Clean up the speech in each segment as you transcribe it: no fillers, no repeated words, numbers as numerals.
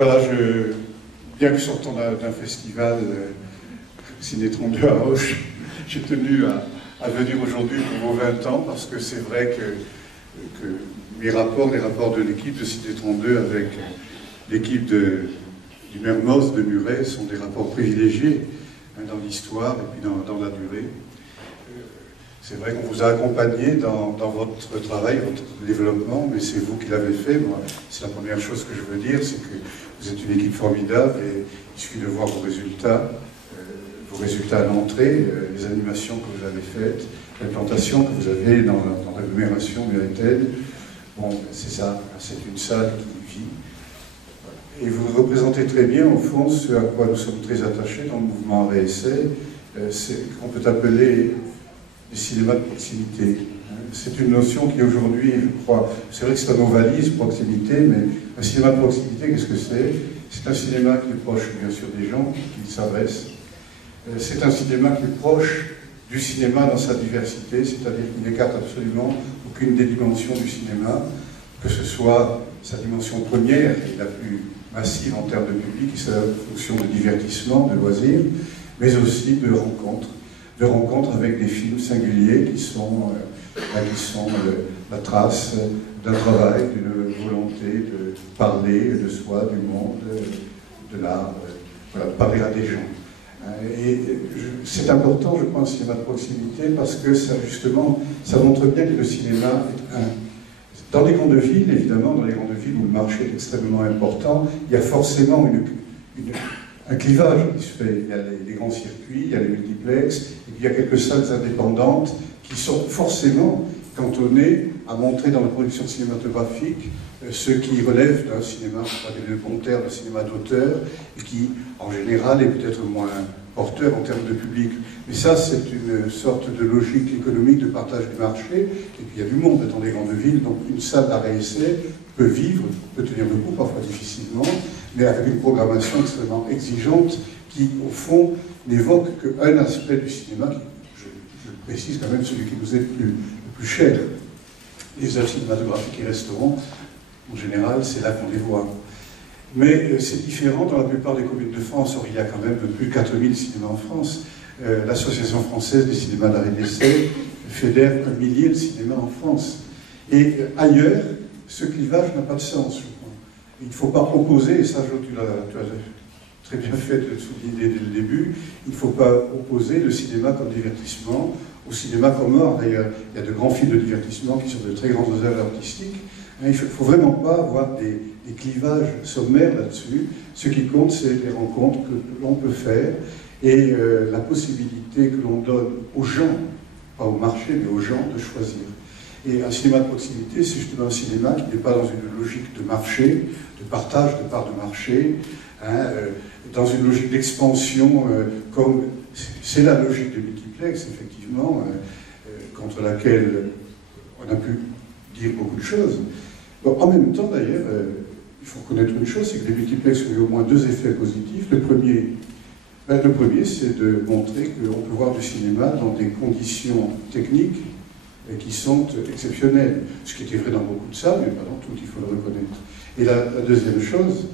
Voilà, bien que sortant d'un festival Ciné 32 à Auch, j'ai tenu à venir aujourd'hui pour vos 20 ans, parce que c'est vrai que les rapports de l'équipe de Ciné 32 avec l'équipe du Mermoz de Muret sont des rapports privilégiés dans l'histoire et puis dans la durée. C'est vrai qu'on vous a accompagné dans votre travail, votre développement, mais c'est vous qui l'avez fait. Moi, c'est la première chose que je veux dire, c'est que vous êtes une équipe formidable et il suffit de voir vos résultats à l'entrée, les animations que vous avez faites, l'implantation que vous avez dans l'agglomération méritaine. Bon, c'est ça, c'est une salle qui vit. Et vous représentez très bien, au fond, ce à quoi nous sommes très attachés dans le mouvement Arrêt-Essai, c'est qu'on peut appeler le cinéma de proximité. C'est une notion qui aujourd'hui, je crois, c'est vrai que c'est un ovalisme, proximité, mais un cinéma de proximité, qu'est-ce que c'est? C'est un cinéma qui est proche, bien sûr, des gens qui s'adressent. C'est un cinéma qui est proche du cinéma dans sa diversité, c'est-à-dire qu'il n'écarte absolument aucune des dimensions du cinéma, que ce soit sa dimension première, et la plus massive en termes de public, qui est sa fonction de divertissement, de loisir, mais aussi de rencontres avec des films singuliers qui sont la trace d'un travail, d'une volonté de parler de soi, du monde, de l'art, voilà, de parler à des gens. Et c'est important, je pense, le cinéma de proximité, parce que ça, justement, ça montre bien que le cinéma est dans les grandes villes, évidemment, dans les grandes villes où le marché est extrêmement important, il y a forcément un clivage qui se fait. Il y a les grands circuits, il y a les multiplexes, et puis il y a quelques salles indépendantes qui sont forcément cantonnées à montrer dans la production cinématographique ce qui relève d'un cinéma, de bon terme, d'un cinéma d'auteur, et qui, en général, est peut-être moins porteur en termes de public. Mais ça, c'est une sorte de logique économique de partage du marché, et puis il y a du monde dans les grandes villes, donc une salle d'arrêt-essai peut vivre, peut tenir debout, parfois difficilement, mais avec une programmation extrêmement exigeante qui, au fond, n'évoque qu'un aspect du cinéma, qui, je précise quand même, celui qui nous est le plus cher. Les œuvres cinématographiques qui resteront, en général, c'est là qu'on les voit. Mais c'est différent dans la plupart des communes de France. Or, il y a quand même plus de 4000 cinémas en France. L'Association française des cinémas d'arrêt d'essai fédère 1 millier de cinémas en France. Et ailleurs, ce clivage n'a pas de sens, je crois. Il ne faut pas opposer, et ça, tu as très bien fait de le souligner dès le début, il ne faut pas opposer le cinéma comme divertissement au cinéma comme art. D'ailleurs, il y a de grands films de divertissement qui sont de très grandes œuvres artistiques. Il ne faut vraiment pas avoir des clivages sommaires là-dessus. Ce qui compte, c'est les rencontres que l'on peut faire et la possibilité que l'on donne aux gens, pas au marché, mais aux gens, de choisir. Et un cinéma de proximité, c'est justement un cinéma qui n'est pas dans une logique de marché, de partage de parts de marché, dans une logique d'expansion, comme c'est la logique de multiplex, effectivement, contre laquelle on a pu dire beaucoup de choses. Bon, en même temps, d'ailleurs, il faut reconnaître une chose, c'est que les multiplex ont eu au moins 2 effets positifs. Le premier, c'est de montrer qu'on peut voir du cinéma dans des conditions techniques qui sont exceptionnelles. Ce qui était vrai dans beaucoup de salles, mais pas dans toutes, il faut le reconnaître. Et la deuxième chose,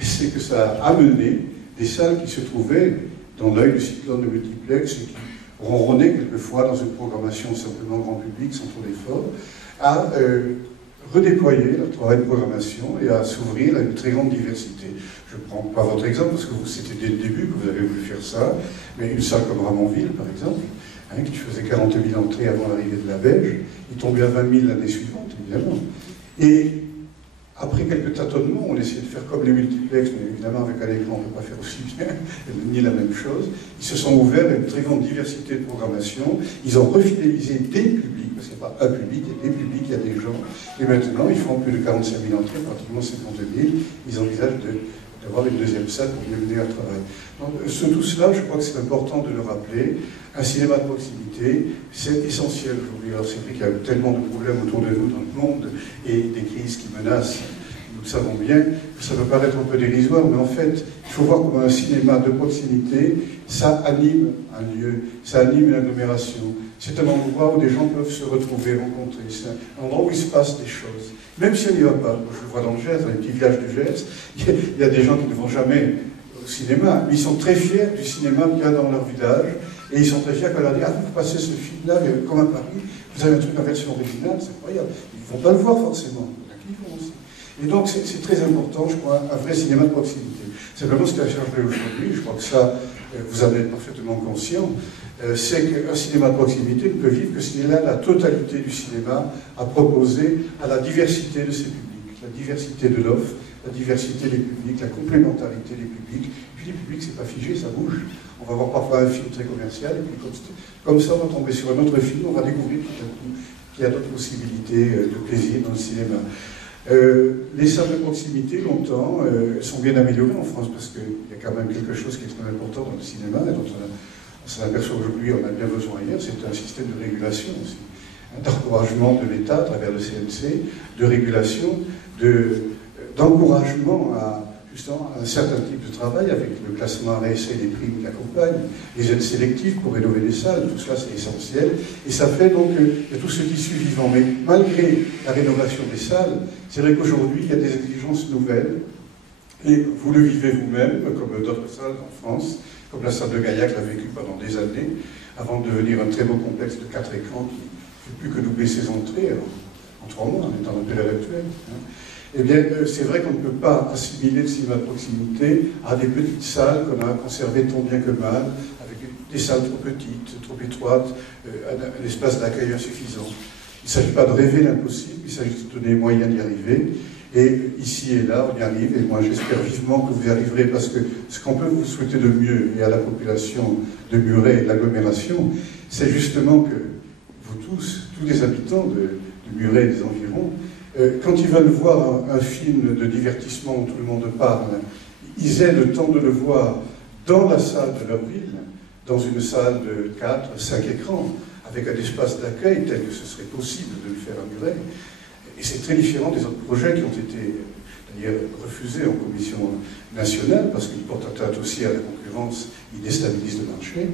c'est que ça a amené des salles qui se trouvaient dans l'œil du cyclone de multiplex et qui ronronnaient quelquefois dans une programmation simplement grand public, sans trop d'efforts, à redéployer leur travail de programmation et à s'ouvrir à une très grande diversité. Je ne prends pas votre exemple parce que c'était dès le début que vous avez voulu faire ça, mais une salle comme Ramonville, par exemple, qui faisait 40 000 entrées avant l'arrivée de la Belge, il tombait à 20 000 l'année suivante, évidemment. Et après quelques tâtonnements, on essayait de faire comme les multiplex, mais évidemment avec un écran on ne peut pas faire aussi bien, ni la même chose. Ils se sont ouverts à une très grande diversité de programmation, ils ont refidélisé des publics, parce qu'il n'y a pas un public, il y a des publics, il y a des gens, et maintenant ils font plus de 45 000 entrées, pratiquement 50 000, ils envisagent d'avoir une deuxième salle pour y mener un travail. Donc tout cela, je crois que c'est important de le rappeler. Un cinéma de proximité, c'est essentiel aujourd'hui. Alors c'est vrai qu'il y a tellement de problèmes autour de nous dans le monde et des crises qui menacent nous le savons bien, ça peut paraître un peu dérisoire, mais en fait, il faut voir comment un cinéma de proximité, ça anime un lieu, ça anime une agglomération. C'est un endroit où des gens peuvent se retrouver, rencontrer. C'est un endroit où il se passe des choses. Même si on n'y va pas, je le vois dans le Gers, dans les petits villages du Gers, il y a des gens qui ne vont jamais au cinéma, mais ils sont très fiers du cinéma qu'il y a dans leur village, et ils sont très fiers quand on leur dit « Ah, vous passez ce film-là, comme à Paris, vous avez un truc en version originale, c'est incroyable. » Ils ne vont pas le voir forcément, il y en a qui le vont aussi. Et donc c'est très important, je crois, un vrai cinéma de proximité. Simplement, ce qui a changé aujourd'hui, je crois que ça, vous en êtes parfaitement conscient, c'est qu'un cinéma de proximité ne peut vivre que s'il a la totalité du cinéma à proposer à la diversité de ses publics, la diversité de l'offre, la diversité des publics, la complémentarité des publics. Puis les publics, c'est pas figé, ça bouge. On va voir parfois un film très commercial, et puis comme ça, on va tomber sur un autre film, on va découvrir tout à coup qu'il y a d'autres possibilités de plaisir dans le cinéma. Les salles de proximité, longtemps, sont bien améliorées en France, parce qu'il y a quand même quelque chose qui est très important dans le cinéma, et dont on s'en aperçoit aujourd'hui, on a bien besoin ailleurs, c'est un système de régulation aussi, d'encouragement de l'État à travers le CNC, de régulation, d'encouragement à justement un certain type de travail avec le classement RSA et les primes qui l'accompagnent, les aides sélectives pour rénover les salles, tout cela c'est essentiel, et ça fait donc il y a tout ce tissu vivant. Mais malgré la rénovation des salles, c'est vrai qu'aujourd'hui il y a des exigences nouvelles, et vous le vivez vous-même, comme d'autres salles en France, comme la salle de Gaillac l'a vécu pendant des années, avant de devenir un très beau complexe de 4 écrans qui ne fait plus que doubler ses entrées en 3 mois, en étant dans le période actuelle. Eh bien, c'est vrai qu'on ne peut pas assimiler le cinéma de proximité à des petites salles qu'on a conservées tant bien que mal, avec des salles trop petites, trop étroites, un espace d'accueil insuffisant. Il ne s'agit pas de rêver l'impossible, il s'agit de donner les moyens d'y arriver. Et ici et là, on y arrive, et moi j'espère vivement que vous y arriverez, parce que ce qu'on peut vous souhaiter de mieux, et à la population de Muret et de l'agglomération, c'est justement que vous tous les habitants de Muret et des environs, quand ils veulent voir un film de divertissement où tout le monde parle, ils aient le temps de le voir dans la salle de leur ville, dans une salle de 4, 5 écrans, avec un espace d'accueil tel que ce serait possible de le faire à Muret. Et c'est très différent des autres projets qui ont été d'ailleurs refusés en commission nationale, parce qu'ils portent atteinte aussi à la concurrence, ils déstabilisent le marché.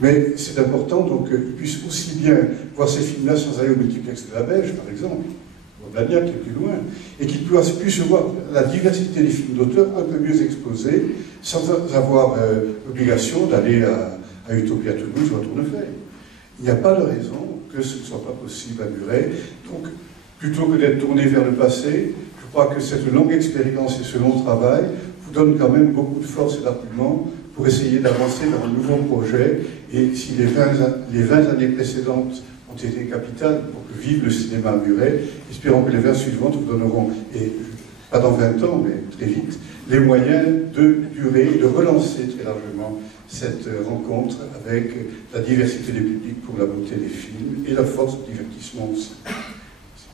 Mais c'est important donc qu'ils puissent aussi bien voir ces films-là sans aller au multiplex de la Belge, par exemple, au Blagnac, qui est plus loin, et qu'ils puissent voir la diversité des films d'auteur un peu mieux exposés, sans avoir l'obligation d'aller à Utopia Toulouse ou à Tournefeuille. Il n'y a pas de raison que ce ne soit pas possible à Muret. Donc, plutôt que d'être tourné vers le passé, je crois que cette longue expérience et ce long travail vous donnent quand même beaucoup de force et d'argument pour essayer d'avancer dans un nouveau projet. Et si les 20 années précédentes ont été capitales pour que vive le cinéma à Muret, espérons que les 20 suivantes vous donneront, et pas dans 20 ans, mais très vite, les moyens de durer, de relancer très largement cette rencontre avec la diversité des publics pour la beauté des films et la force du divertissement aussi.